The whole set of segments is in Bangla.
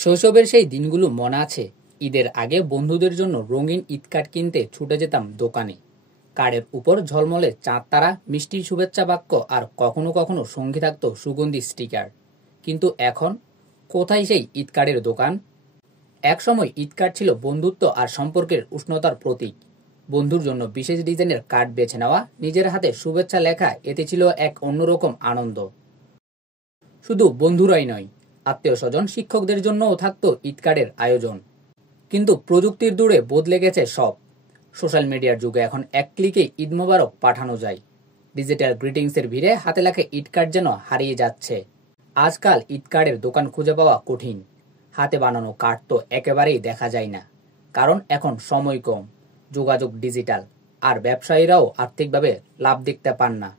শৈশবের সেই দিনগুলো মনে আছে। ঈদের আগে বন্ধুদের জন্য রঙিন ঈদ কার্ড কিনতে ছুটে যেতাম দোকানে। কার্ডের উপর ঝলমলে চাঁদ তারা, মিষ্টি শুভেচ্ছা বাক্য আর কখনো কখনো সঙ্গী থাকত সুগন্ধি স্টিকার। কিন্তু এখন কোথায় সেই ঈদ কার্ডের দোকান? একসময় ঈদ কার্ড ছিল বন্ধুত্ব আর সম্পর্কের উষ্ণতার প্রতীক। বন্ধুর জন্য বিশেষ ডিজাইনের কার্ড বেছে নেওয়া, নিজের হাতে শুভেচ্ছা লেখা, এতে ছিল এক অন্যরকম আনন্দ। শুধু বন্ধুরাই নয়, আত্মীয় স্বজন, শিক্ষকদের জন্যও থাকতো ঈদ কার্ডের আয়োজন। কিন্তু প্রযুক্তির দূরে বদলে গেছে সব। সোশ্যাল মিডিয়ার যুগে এখন এক ক্লিকে ঈদ মোবারক পাঠানো যায়। ডিজিটাল গ্রিটিংসের ভিড়ে হাতে লেখা ঈদ কার্ড যেন হারিয়ে যাচ্ছে। আজকাল ঈদ কার্ডের দোকান খুঁজে পাওয়া কঠিন। হাতে বানানো কার্ড তো একেবারেই দেখা যায় না, কারণ এখন সময় কম, যোগাযোগ ডিজিটাল, আর ব্যবসায়ীরাও আর্থিকভাবে লাভ দেখতে পান না।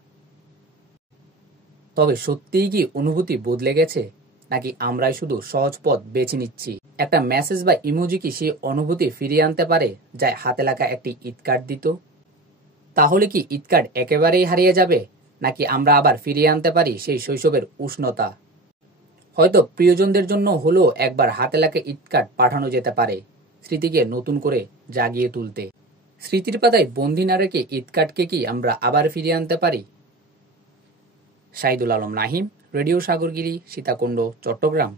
তবে সত্যিই কি অনুভূতি বদলে গেছে, নাকি আমরাই শুধু সহজ পথ বেছে নিচ্ছি? একটা মেসেজ বা ইমোজি কি সেই অনুভূতি ফিরিয়ে আনতে পারে, যা হাতে লেখা একটি ঈদ কার্ড দিত? তাহলে কি ঈদ কার্ড একেবারেই হারিয়ে যাবে, নাকি আমরা আবার ফিরিয়ে আনতে পারি সেই শৈশবের উষ্ণতা? হয়তো প্রিয়জনদের জন্য হলেও একবার হাতে লেখা ঈদ কার্ড পাঠানো যেতে পারে, স্মৃতিকে নতুন করে জাগিয়ে তুলতে। স্মৃতির পাতায় বন্দি না রেখে ঈদ কার্ডকে কি আমরা আবার ফিরিয়ে আনতে পারি? শাহিদুল আলম নাহিম, রেডিও সাগরগিরি, সীতাকুণ্ড, চট্টগ্রাম।